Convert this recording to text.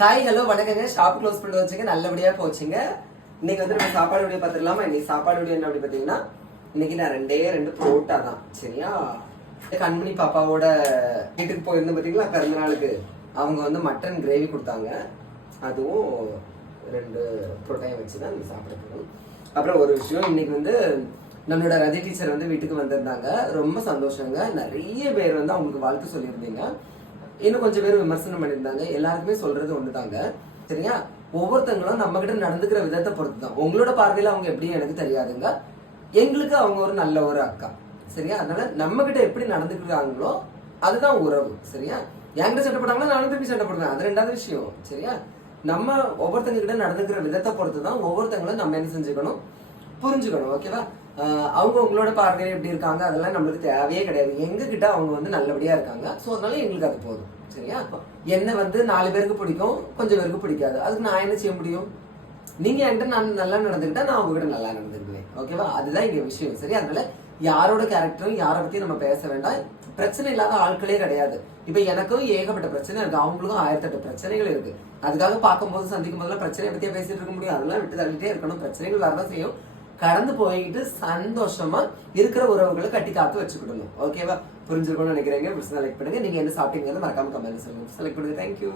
Hi hello வணக்கங்க. Shop close பண்ணி வச்சுங்க, நல்லபடியா போச்சுங்க. இன்னைக்கு வந்து நம்ம சாப்பாடு வீடியோ பார்த்துடலாமா? இன்னைக்கு சாப்பாடு வீடியோ என்ன அப்படி பார்த்தீங்கன்னா, இன்னைக்கு நான் ரெண்டு புரோட்டா தான். சரியா? கண்மணி பாப்பாவோட வீட்டுக்கு போயிருந்தோம் பார்த்தீங்களா, பிறந்த நாளுக்கு. அவங்க வந்து மட்டன் கிரேவி கொடுத்தாங்க. அதுவும் 2 புரோட்டாயும் வச்சு தான் நீங்கள் சாப்பிடணும். அப்புறம் ஒரு விஷயம், இன்னைக்கு வந்து நம்மளோட ரதி டீச்சர் வந்து வீட்டுக்கு வந்திருந்தாங்க. ரொம்ப சந்தோஷங்க. நிறைய பேர் வந்து அவங்களுக்கு வாழ்த்து சொல்லியிருந்தீங்க. இன்னும் கொஞ்சம் பேர் விமர்சனம் பண்ணியிருந்தாங்க. எல்லாருக்குமே சொல்றது ஒண்ணுதாங்க. சரியா? ஒவ்வொருத்தங்களும் நம்ம கிட்ட நடந்துக்கிற விதத்தை பொறுத்து தான். உங்களோட பார்வையில அவங்க எப்படி எனக்கு தெரியாதுங்க. எங்களுக்கு அவங்க ஒரு நல்ல ஒரு அக்கா. சரியா? அதனால நம்ம கிட்ட எப்படி நடந்துக்கிறாங்களோ அதுதான் உறவு. சரியா? என்கிட்ட சண்டை போட்டாங்களா நானும் திருப்பி சண்டை போடுவேன். அது 2வது விஷயம். சரியா? நம்ம ஒவ்வொருத்தங்க கிட்ட நடந்துக்கிற விதத்தை பொறுத்து தான் ஒவ்வொருத்தங்களும் நம்ம என்ன செஞ்சுக்கணும், புரிஞ்சுக்கணும். ஓகேவா? அவங்க உங்களோட பார்வையில எப்படி இருக்காங்க அதெல்லாம் நம்மளுக்கு தேவையே கிடையாது. எங்க கிட்ட அவங்க வந்து நல்லபடியா இருக்காங்க. ஸோ அதனால எங்களுக்கு அது போதும். சரியா? என்ன வந்து 4 பேருக்கு பிடிக்கும், கொஞ்சம் பேருக்கு பிடிக்காது. அதுக்கு நான் என்ன செய்ய முடியும்? நீங்க என்கிட்ட நான் நல்லா நடந்துக்கிட்டா நான் உங்ககிட்ட நல்லா நடந்துக்குவேன். ஓகேவா? அதுதான் இங்க விஷயம். சரி? அதனால யாரோட கேரக்டரும் யாரை பத்தி நம்ம பேச வேண்டாம். பிரச்சனை இல்லாத ஆட்களே கிடையாது. இப்ப எனக்கும் ஏகப்பட்ட பிரச்சனை இருக்கு, அவங்களுக்கும் 1008 பிரச்சனைகள் இருக்கு. அதுக்காக பார்க்கும்போது சந்திக்கும் போதெல்லாம் பிரச்சனையை பத்தியே பேசிட்டு இருக்க முடியும். அதெல்லாம் விட்டு தள்ளிட்டே இருக்கணும். பிரச்சனைகள் வரதான் செய்யும். கடந்து போயிட்டு சந்தோஷமா இருக்கிற உறவுகளை கட்டி காத்து வச்சுக்கிடணும். ஓகேவா? புரிஞ்சிருக்கணும்னு நினைக்கிறீங்க. லைக் பண்ணுங்க. நீங்க என்ன சாப்பிட்டீங்கிறது மறக்காம கமெண்ட் சொல்லுங்க. செலக்ட் பண்ணுங்க. தேங்க்யூ.